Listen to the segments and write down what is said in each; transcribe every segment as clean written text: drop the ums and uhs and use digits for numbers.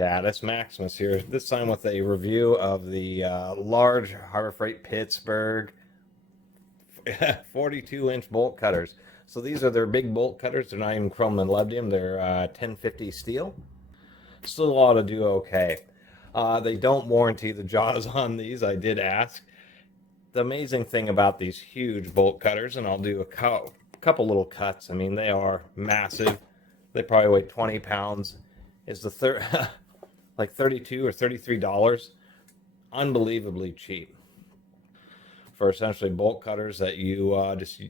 Catus, Maximus here, this time with a review of the large Harbor Freight Pittsburgh 42-inch bolt cutters. So these are their big bolt cutters. They're not even chrome and molybdenum. They're 1050 steel. Still ought to do okay. They don't warranty the jaws on these. I did ask. The amazing thing about these huge bolt cutters, and I'll do a couple little cuts. I mean, they are massive. They probably weigh 20 pounds. Is the like $32 or $33. Unbelievably cheap for essentially bolt cutters that you just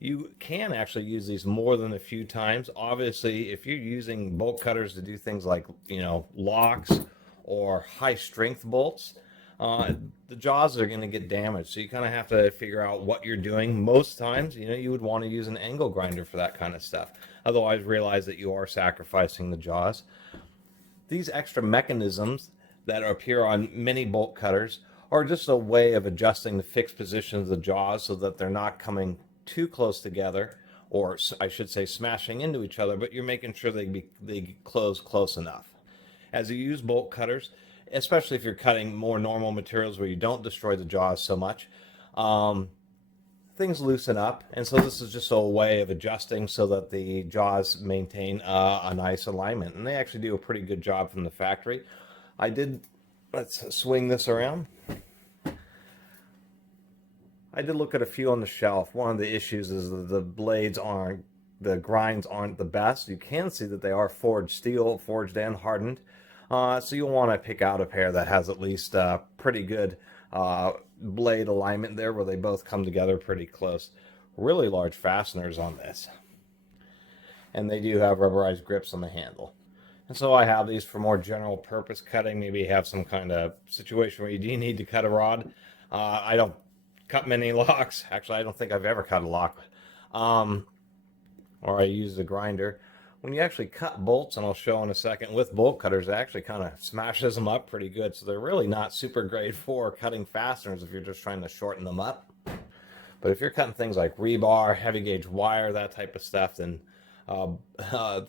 you can actually use these more than a few times. Obviously, if you're using bolt cutters to do things like, you know, locks or high strength bolts, the jaws are going to get damaged. So you kind of have to figure out what you're doing. Most times, you know, you would want to use an angle grinder for that kind of stuff. Otherwise, realize that you are sacrificing the jaws. These extra mechanisms that appear on many bolt cutters are just a way of adjusting the fixed position of the jaws so that they're not coming too close together, or I should say smashing into each other, but you're making sure they close enough. As you use bolt cutters, especially if you're cutting more normal materials where you don't destroy the jaws so much, things loosen up, and so this is just a way of adjusting so that the jaws maintain a nice alignment, and they actually do a pretty good job from the factory. Let's swing this around. I did look at a few on the shelf. One of the issues is that the grinds aren't the best. You can see that they are forged steel, forged and hardened. So you'll want to pick out a pair that has at least pretty good blade alignment there, where they both come together pretty close. Really large fasteners on this, and they do have rubberized grips on the handle. And so I have these for more general purpose cutting. Maybe you have some kind of situation where you do need to cut a rod. I don't cut many locks. Actually, I don't think I've ever cut a lock, or I use the grinder. When you actually cut bolts, and I'll show in a second, with bolt cutters, it actually kind of smashes them up pretty good. So they're really not super great for cutting fasteners if you're just trying to shorten them up. But if you're cutting things like rebar, heavy gauge wire, that type of stuff, then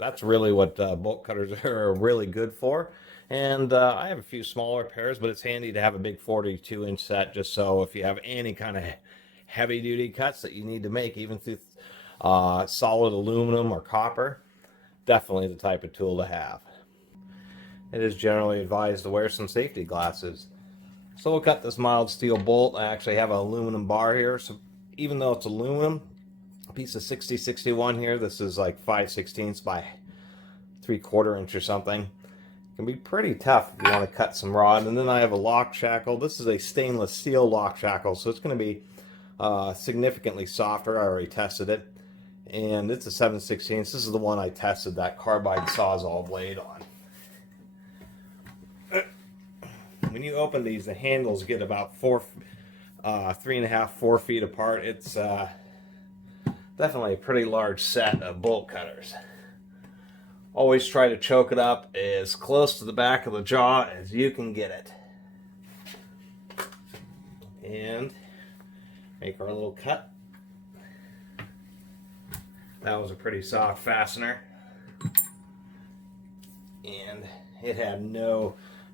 that's really what bolt cutters are really good for. And I have a few smaller pairs, but it's handy to have a big 42-inch set, just so if you have any kind of heavy-duty cuts that you need to make, even through solid aluminum or copper, definitely the type of tool to have. It is generally advised to wear some safety glasses. So we'll cut this mild steel bolt. I actually have an aluminum bar here, so even though it's aluminum, a piece of 6061 here, this is like 5/16 by 3/4 inch or something. It can be pretty tough if you want to cut some rod. And then I have a lock shackle. This is a stainless steel lock shackle, so it's going to be significantly softer. I already tested it. And it's a 7/16. This is the one I tested that carbide Sawzall blade on. When you open these, the handles get about 3.5, 4 feet apart. It's definitely a pretty large set of bolt cutters. Always try to choke it up as close to the back of the jaw as you can get it. And make our little cut. That was a pretty soft fastener, and it had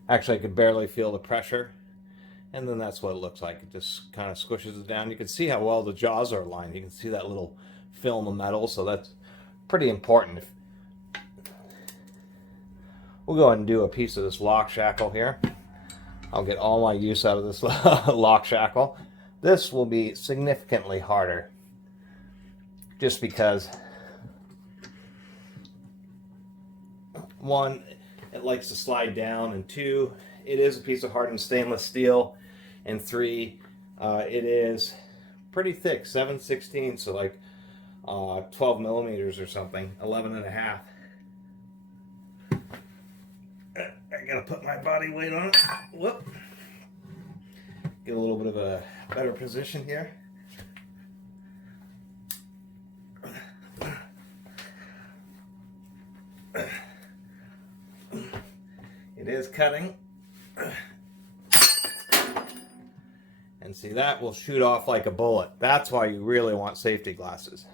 actually I could barely feel the pressure, and then that's what it looks like. It just kind of squishes it down. You can see how well the jaws are aligned. You can see that little film of metal, so that's pretty important. We'll go ahead and do a piece of this lock shackle here. I'll get all my use out of this lock shackle. This will be significantly harder, just because, one, it likes to slide down, and two, it is a piece of hardened stainless steel, and three, it is pretty thick, 7/16, so like 12 millimeters or something, 11.5. I gotta put my body weight on it. Whoop. Get a little bit of a better position here. It is cutting. And see, that will shoot off like a bullet. That's why you really want safety glasses.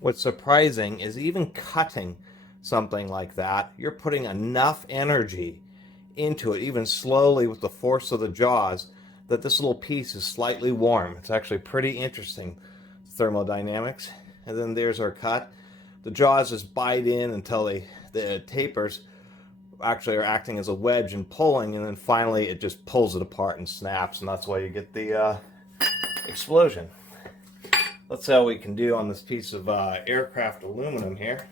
What's surprising is even cutting something like that, you're putting enough energy into it, even slowly with the force of the jaws, that this little piece is slightly warm. It's actually pretty interesting thermodynamics. And then there's our cut. The jaws just bite in until the tapers actually are acting as a wedge and pulling, and then finally it just pulls it apart and snaps, and that's why you get the explosion. Let's see how we can do on this piece of aircraft aluminum here.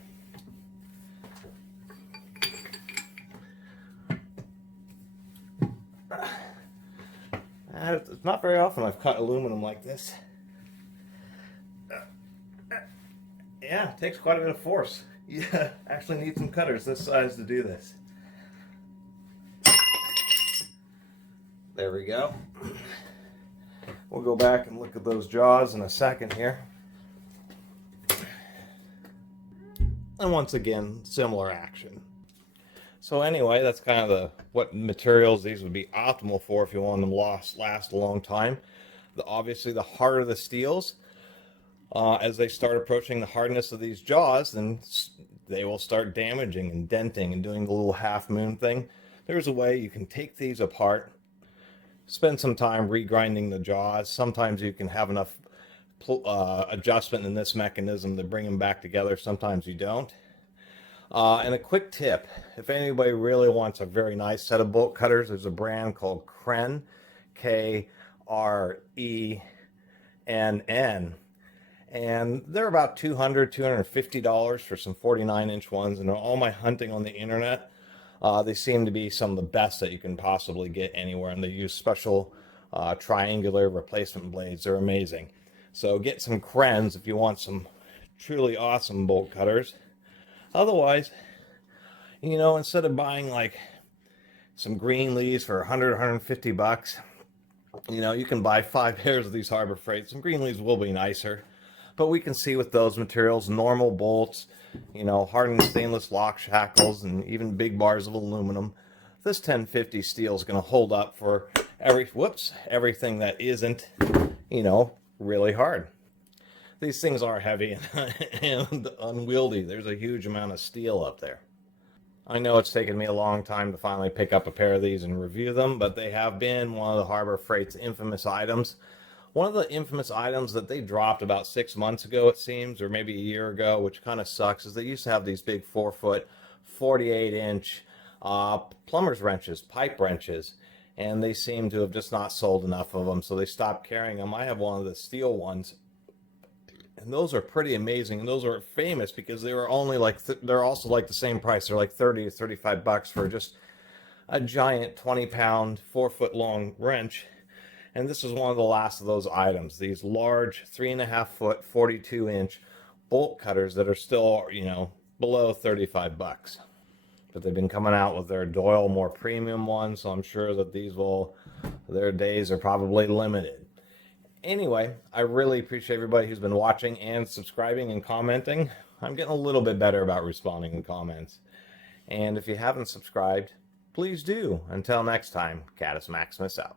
It's not very often I've cut aluminum like this. Yeah, it takes quite a bit of force. Yeah, actually need some cutters this size to do this. There we go. We'll go back and look at those jaws in a second here. And once again, similar action. So anyway, that's kind of what materials these would be optimal for if you want them to last a long time. Obviously, the harder the steels, as they start approaching the hardness of these jaws, then they will start damaging and denting and doing the little half moon thing. There's a way you can take these apart, spend some time regrinding the jaws. Sometimes you can have enough adjustment in this mechanism to bring them back together. Sometimes you don't. And a quick tip, if anybody really wants a very nice set of bolt cutters, there's a brand called Krenn, K-R-E-N-N. And they're about $200, $250 for some 49-inch ones. And all my hunting on the internet, they seem to be some of the best that you can possibly get anywhere. And they use special triangular replacement blades. They're amazing. So get some Krenns if you want some truly awesome bolt cutters. Otherwise, you know, instead of buying like some green leaves for 100, 150 bucks, you know, you can buy 5 pairs of these Harbor Freight. Some green leaves will be nicer, but we can see with those materials, normal bolts, you know, hardened stainless lock shackles, and even big bars of aluminum, this 1050 steel is going to hold up for everything that isn't, you know, really hard. These things are heavy and unwieldy. There's a huge amount of steel up there. I know it's taken me a long time to finally pick up a pair of these and review them, but they have been one of the Harbor Freight's infamous items. One of the infamous items that they dropped about 6 months ago, it seems, or maybe a year ago, which kind of sucks, is they used to have these big 4-foot, 48-inch plumber's wrenches, pipe wrenches, and they seem to have just not sold enough of them, so they stopped carrying them. I have one of the steel ones, and those are pretty amazing, and those are famous because they were only like, they're also like the same price. They're like 30 to 35 bucks for just a giant 20-pound, 4-foot-long wrench. And this is one of the last of those items. These large 3.5-foot, 42-inch bolt cutters that are still, you know, below 35 bucks. But they've been coming out with their Doyle more premium ones, so I'm sure that these will, their days are probably limited. Anyway, I really appreciate everybody who's been watching and subscribing and commenting. I'm getting a little bit better about responding in comments. And if you haven't subscribed, please do. Until next time, Catus Maximus out.